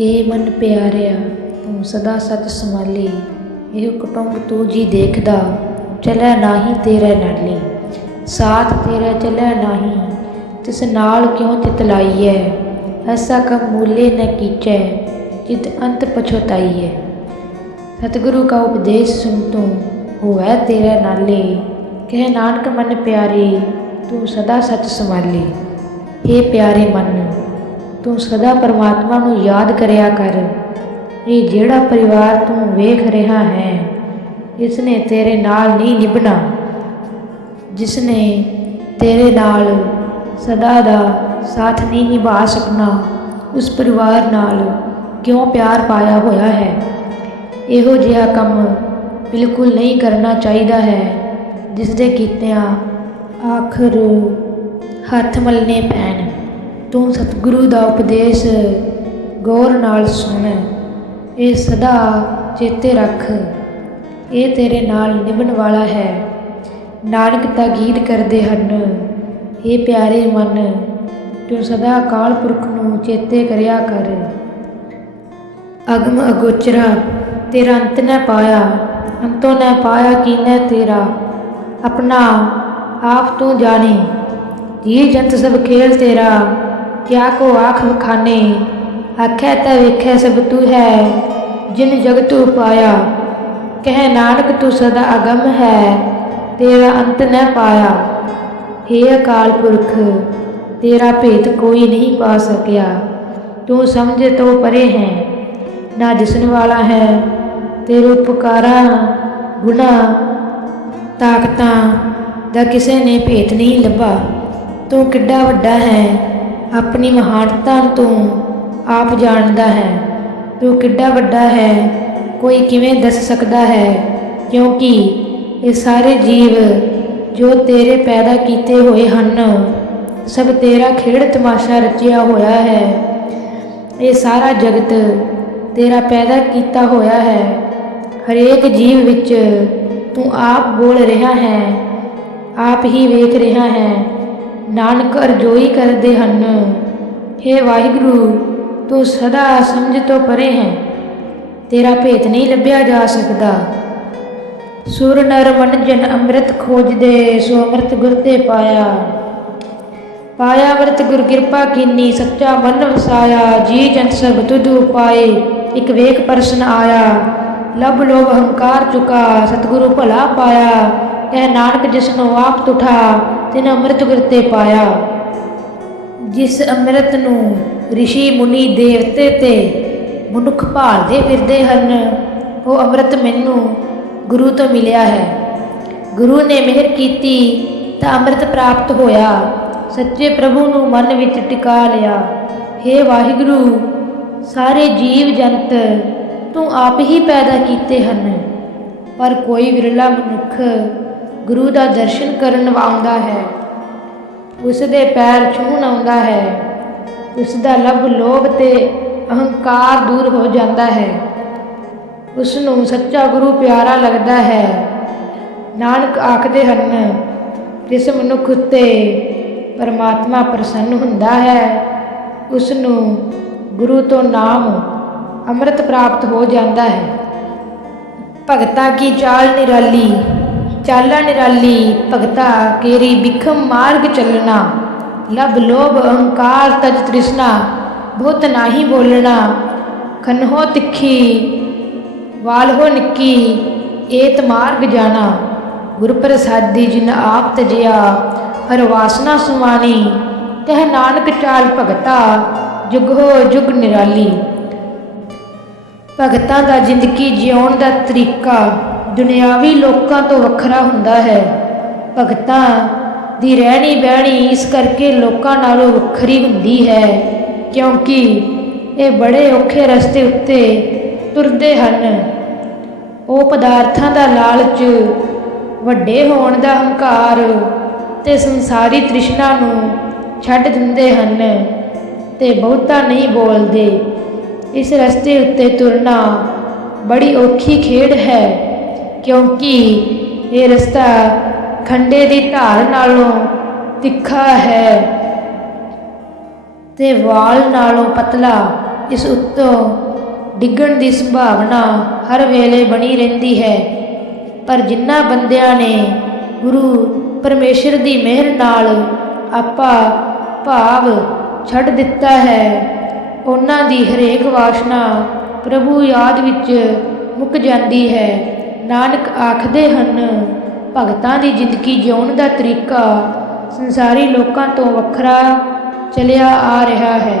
ਇਹ ਮਨ ਪਿਆਰਿਆ, ਤੂੰ ਸਦਾ ਸਤ ਸੰਭਾਲੀ। ਇਹ ਕੁਟੁੰਬ ਤੂੰ ਜੀ ਦੇਖਦਾ, ਚਲੇ ਨਾਹੀ ਤੇਰੇ ਨਾਲੀ ਸਾਥ ਤੇਰੇ ਚਲੇ ਨਾਹੀ, ਤਿਸ ਨਾਲ ਕਿਉਂ ਤਿਤਲਾਈਐ ਐਸਾ ਕਮ ਮੂਲੇ ਨ ਕੀਚੈ, ਜਿਤ ਅੰਤ ਪਛੋਤਾਈਐ ਸਤਿਗੁਰੂ ਕਾ ਉਪਦੇਸ਼ ਸੁਣ ਤੂੰ, ਹੋਵੇ ਤੇਰੇ ਨਾਲੇ। ਕਹਿ ਨਾਨਕ ਮਨ ਪਿਆਰੇ, ਤੂੰ ਸਦਾ ਸੱਚ ਸੰਭਾਲੇ। ਏ ਪਿਆਰੇ ਮਨ ਤੂੰ ਸਦਾ ਪਰਮਾਤਮਾ ਨੂੰ ਯਾਦ ਕਰਿਆ ਕਰ। ਇਹ ਜਿਹੜਾ ਪਰਿਵਾਰ ਤੂੰ ਵੇਖ ਰਿਹਾ ਹੈ ਇਸ ਨੇ ਤੇਰੇ ਨਾਲ ਨਹੀਂ ਨਿਭਣਾ। ਜਿਸ ਨੇ ਤੇਰੇ ਨਾਲ ਸਦਾ ਦਾ ਸਾਥ ਨਹੀਂ ਨਿਭਾ ਸਕਣਾ, ਉਸ ਪਰਿਵਾਰ ਨਾਲ ਕਿਉਂ ਪਿਆਰ ਪਾਇਆ ਹੋਇਆ ਹੈ? ਇਹੋ ਜਿਹਾ ਕੰਮ ਬਿਲਕੁਲ ਨਹੀਂ ਕਰਨਾ ਚਾਹੀਦਾ ਹੈ ਜਿਸ ਦੇ ਕੀਤਿਆਂ ਆਖਰ ਹੱਥ ਮਲਨੇ ਪੈਣ। ਤੂੰ ਸਤਿਗੁਰੂ ਦਾ ਉਪਦੇਸ਼ ਗੌਰ ਨਾਲ ਸੁਣ। ਇਹ ਸਦਾ ਚੇਤੇ ਰੱਖ। ਇਹ ਤੇਰੇ ਨਾਲ ਨਿਭਣ ਵਾਲਾ ਹੈ। ਨਾਨਕ ਤਾਂ ਗੀਤ ਕਰਦੇ ਹਨ। ਇਹ ਪਿਆਰੇ ਮਨ, ਤੂੰ ਸਦਾ ਅਕਾਲ ਪੁਰਖ ਨੂੰ ਚੇਤੇ ਕਰਿਆ ਕਰ। ਅਗਮ ਅਗੋਚਰਾ, ਤੇਰਾ ਅੰਤ ਨ ਪਾਇਆ। ਅੰਤੋਂ ਨ ਪਾਇਆ ਕੀਨੈ ਤੇਰਾ। ਆਪਣਾ ਆਪ ਤੂੰ ਜਾਣੇ। ਜੀ ਜੰਤ ਸਭ ਖੇਲ ਤੇਰਾ। ਕਿਆ ਕੋ ਆਖ ਵਖਾਨੇ? ਆਖੈ ਤਾ ਵੇਖੈ ਸਭ ਤੂੰ ਹੈ, ਜਿਨ ਜਗ ਤੂੰ ਪਾਇਆ। ਕਹਿ ਨਾਨਕ ਤੂੰ ਸਦਾ ਅਗਮ ਹੈ, ਤੇਰਾ ਅੰਤ ਨਾ ਪਾਇਆ। हे ਅਕਾਲ ਪੁਰਖ, ਤੇਰਾ ਭੇਤ ਕੋਈ ਨਹੀਂ ਪਾ ਸਕਿਆ। ਤੂੰ ਸਮਝ ਤੋਂ ਪਰੇ ਹੈ, ਨਾ ਦਿਸਣ ਵਾਲਾ ਹੈ। ਤੇਰੇ ਉਪਕਾਰਾਂ, ਗੁਣਾ, ਤਾਕਤਾਂ ਦਾ ਕਿਸੇ ਨੇ ਭੇਤ ਨਹੀਂ ਲੱਭਾ। ਤੂੰ ਕਿੱਡਾ ਵੱਡਾ ਹੈ ਆਪਣੀ ਮਹਾਨਤਾ ਤੋਂ ਆਪ ਜਾਣਦਾ ਹੈ ਤੂੰ ਕਿੱਡਾ ਵੱਡਾ ਹੈ, ਕੋਈ ਕਿਵੇਂ ਦੱਸ ਸਕਦਾ ਹੈ, ਕਿਉਂਕਿ ਇਹ ਸਾਰੇ ਜੀਵ ਜੋ ਤੇਰੇ ਪੈਦਾ ਕੀਤੇ ਹੋਏ ਹਨ, ਸਭ ਤੇਰਾ ਖੇਡ ਤਮਾਸ਼ਾ ਰਚਿਆ ਹੋਇਆ ਹੈ। ਇਹ ਸਾਰਾ ਜਗਤ ਤੇਰਾ ਪੈਦਾ ਕੀਤਾ ਹੋਇਆ ਹੈ। ਹਰੇਕ ਜੀਵ ਵਿੱਚ ਤੂੰ ਆਪ ਬੋਲ ਰਿਹਾ ਹੈ, ਆਪ ਹੀ ਵੇਖ ਰਿਹਾ ਹੈ। ਨਾਨਕ ਅਰਜ਼ੋਈ ਕਰਦੇ ਹਨ। हे ਵਾਹਿਗੁਰੂ, ਤੂੰ ਸਦਾ ਸਮਝ ਤੋਂ ਪਰੇ ਹੈ। ਤੇਰਾ ਭੇਤ ਨਹੀਂ ਲੱਭਿਆ ਜਾ ਸਕਦਾ। ਸੁਰ ਨਰ ਮਨ ਜਨ ਅੰਮ੍ਰਿਤ ਖੋਜਦੇ, ਸੋ ਅੰਮ੍ਰਿਤ ਗੁਰ ਤੇ ਪਾਇਆ। ਪਾਇਆ ਵਰਤ ਗੁਰ ਕਿਰਪਾ ਕੀਨੀ, ਸੱਚਾ ਮਨ ਵਸਾਇਆ। ਜੀ ਜਨ ਸਭ ਤੁਧ ਉਪਾਏ, ਇਕ ਵੇਖ ਪਰਸਨ ਆਇਆ। ਲਬ ਲੋਭ ਹੰਕਾਰ ਚੁਕਾ, ਸਤਿਗੁਰੂ ਭਲਾ ਪਾਇਆ। ਇਹ ਨਾਨਕ ਜਿਸ ਨੂੰ ਆਪ ਤੁਠਾ ਤਿਨ ਅੰਮ੍ਰਿਤ ਗੁਰ ਤੇ ਪਾਇਆ ਜਿਸ ਅੰਮ੍ਰਿਤ ਨੂੰ ઋષਿ ਮੁਨੀ ਦੇਵਤੇ ਤੇ ਮਨੁੱਖ ਭਾਲਦੇ ਫਿਰਦੇ ਹਨ ਉਹ ਅੰਮ੍ਰਿਤ ਮੈਨੂੰ ਗੁਰੂ ਤੋਂ ਮਿਲਿਆ ਹੈ ਗੁਰੂ ਨੇ ਮਿਹਰ ਕੀਤੀ ਤਾਂ ਅੰਮ੍ਰਿਤ ਪ੍ਰਾਪਤ ਹੋਇਆ ਸੱਚੇ ਪ੍ਰਭੂ ਨੂੰ ਮਨ ਵਿੱਚ ਟਿਕਾ ਲਿਆ हे ਵਾਹਿਗੁਰੂ ਸਾਰੇ ਜੀਵ ਜੰਤ ਤੂੰ ਆਪ ਹੀ ਪੈਦਾ ਕੀਤੇ ਹਨ ਪਰ ਕੋਈ ਵਿਰਲਾ ਮਨੁੱਖ ਗੁਰੂ ਦਾ ਦਰਸ਼ਨ ਕਰਨ ਆਉਂਦਾ ਹੈ। ਉਸ ਦੇ ਪੈਰ ਛੂਹਣ ਆਉਂਦਾ ਹੈ। ਉਸ ਦਾ ਲਬ ਲੋਭ ਤੇ ਅਹੰਕਾਰ ਦੂਰ ਹੋ ਜਾਂਦਾ ਹੈ। ਉਸ ਨੂੰ ਸੱਚਾ ਗੁਰੂ ਪਿਆਰਾ ਲੱਗਦਾ ਹੈ। ਨਾਨਕ ਆਖਦੇ ਹਨ ਜਿਸ ਮਨੁੱਖ ਉੱਤੇ ਪਰਮਾਤਮਾ ਪ੍ਰਸੰਨ ਹੁੰਦਾ ਹੈ। ਉਸ ਨੂੰ ਗੁਰੂ ਤੋਂ ਨਾਮ ਅੰਮ੍ਰਿਤ ਪ੍ਰਾਪਤ ਹੋ ਜਾਂਦਾ ਹੈ। ਭਗਤਾ ਕੀ ਚਾਲ ਨਿਰਾਲੀ ਚਾਲਾ ਨਿਰਾਲੀ, ਭਗਤਾ ਕੇਰੀ ਬਿਖਮ ਮਾਰਗ ਚੱਲਣਾ। ਲਬ ਲੋਭ ਅਹੰਕਾਰ ਤਜ ਤ੍ਰਿਸ਼ਨਾ, ਬਹੁਤ ਨਾਹੀ ਬੋਲਣਾ। ਖਨਹੋ ਤਿੱਖੀ, ਵਾਲਹੋ ਨਿੱਕੀ, ਏਤ ਮਾਰਗ ਜਾਣਾ। ਗੁਰ ਪ੍ਰਸਾਦੀ ਜਿਨ ਆਪ ਤਜਿਆ, ਹਰ ਵਾਸਨਾ ਸੁਮਾਨੀ। ਤਹ ਨਾਨਕ ਚਾਲ ਭਗਤਾ, ਜੁਗ ਹੋ ਜੁਗ ਨਿਰਾਲੀ। ਭਗਤਾਂ ਦਾ ਜ਼ਿੰਦਗੀ ਜਿਉਣ ਦਾ ਤਰੀਕਾ ਦੁਨਿਆਵੀ ਲੋਕਾਂ ਤੋਂ ਵੱਖਰਾ ਹੁੰਦਾ ਹੈ। ਭਗਤਾਂ ਦੀ ਰਹਿਣੀ ਬਹਿਣੀ ਇਸ ਕਰਕੇ ਲੋਕਾਂ ਨਾਲੋਂ ਵੱਖਰੀ ਹੁੰਦੀ ਹੈ ਕਿਉਂਕਿ ਇਹ ਬੜੇ ਔਖੇ ਰਸਤੇ ਉੱਤੇ ਤੁਰਦੇ ਹਨ। ਉਹ ਪਦਾਰਥਾਂ ਦਾ ਲਾਲਚ, ਵੱਡੇ ਹੋਣ ਦਾ ਹੰਕਾਰ ਤੇ ਸੰਸਾਰੀ ਤ੍ਰਿਸ਼ਨਾ ਨੂੰ ਛੱਡ ਦਿੰਦੇ ਹਨ ਤੇ ਬਹੁਤਾ ਨਹੀਂ ਬੋਲਦੇ। ਇਸ ਰਸਤੇ ਉੱਤੇ ਤੁਰਨਾ ਬੜੀ ਔਖੀ ਖੇਡ ਹੈ। ਕਿਉਂਕਿ ਇਹ ਰਸਤਾ ਖੰਡੇ ਦੀ ਢਾਲ ਨਾਲੋਂ ਤਿੱਖਾ ਹੈ ਤੇ ਵਾਲ ਨਾਲੋਂ ਪਤਲਾ, ਇਸ ਉੱਤੋਂ ਡਿੱਗਣ ਦੀ ਸੰਭਾਵਨਾ ਹਰ ਵੇਲੇ ਬਣੀ ਰਹਿੰਦੀ ਹੈ। ਪਰ ਜਿਨ੍ਹਾਂ ਬੰਦਿਆਂ ਨੇ ਗੁਰੂ ਪਰਮੇਸ਼ਰ ਦੀ ਮਿਹਰ ਨਾਲ ਆਪਾ ਭਾਵ ਛੱਡ ਦਿੱਤਾ ਹੈ, ਉਹਨਾਂ ਦੀ ਹਰੇਕ ਵਾਸ਼ਨਾ ਪ੍ਰਭੂ ਯਾਦ ਵਿੱਚ ਮੁੱਕ ਜਾਂਦੀ ਹੈ। ਨਾਨਕ ਆਖਦੇ ਹਨ, ਭਗਤਾਂ ਦੀ ਜ਼ਿੰਦਗੀ ਜਿਉਣ ਦਾ ਤਰੀਕਾ ਸੰਸਾਰੀ ਲੋਕਾਂ ਤੋਂ ਵੱਖਰਾ ਚਲਿਆ ਆ ਰਿਹਾ ਹੈ।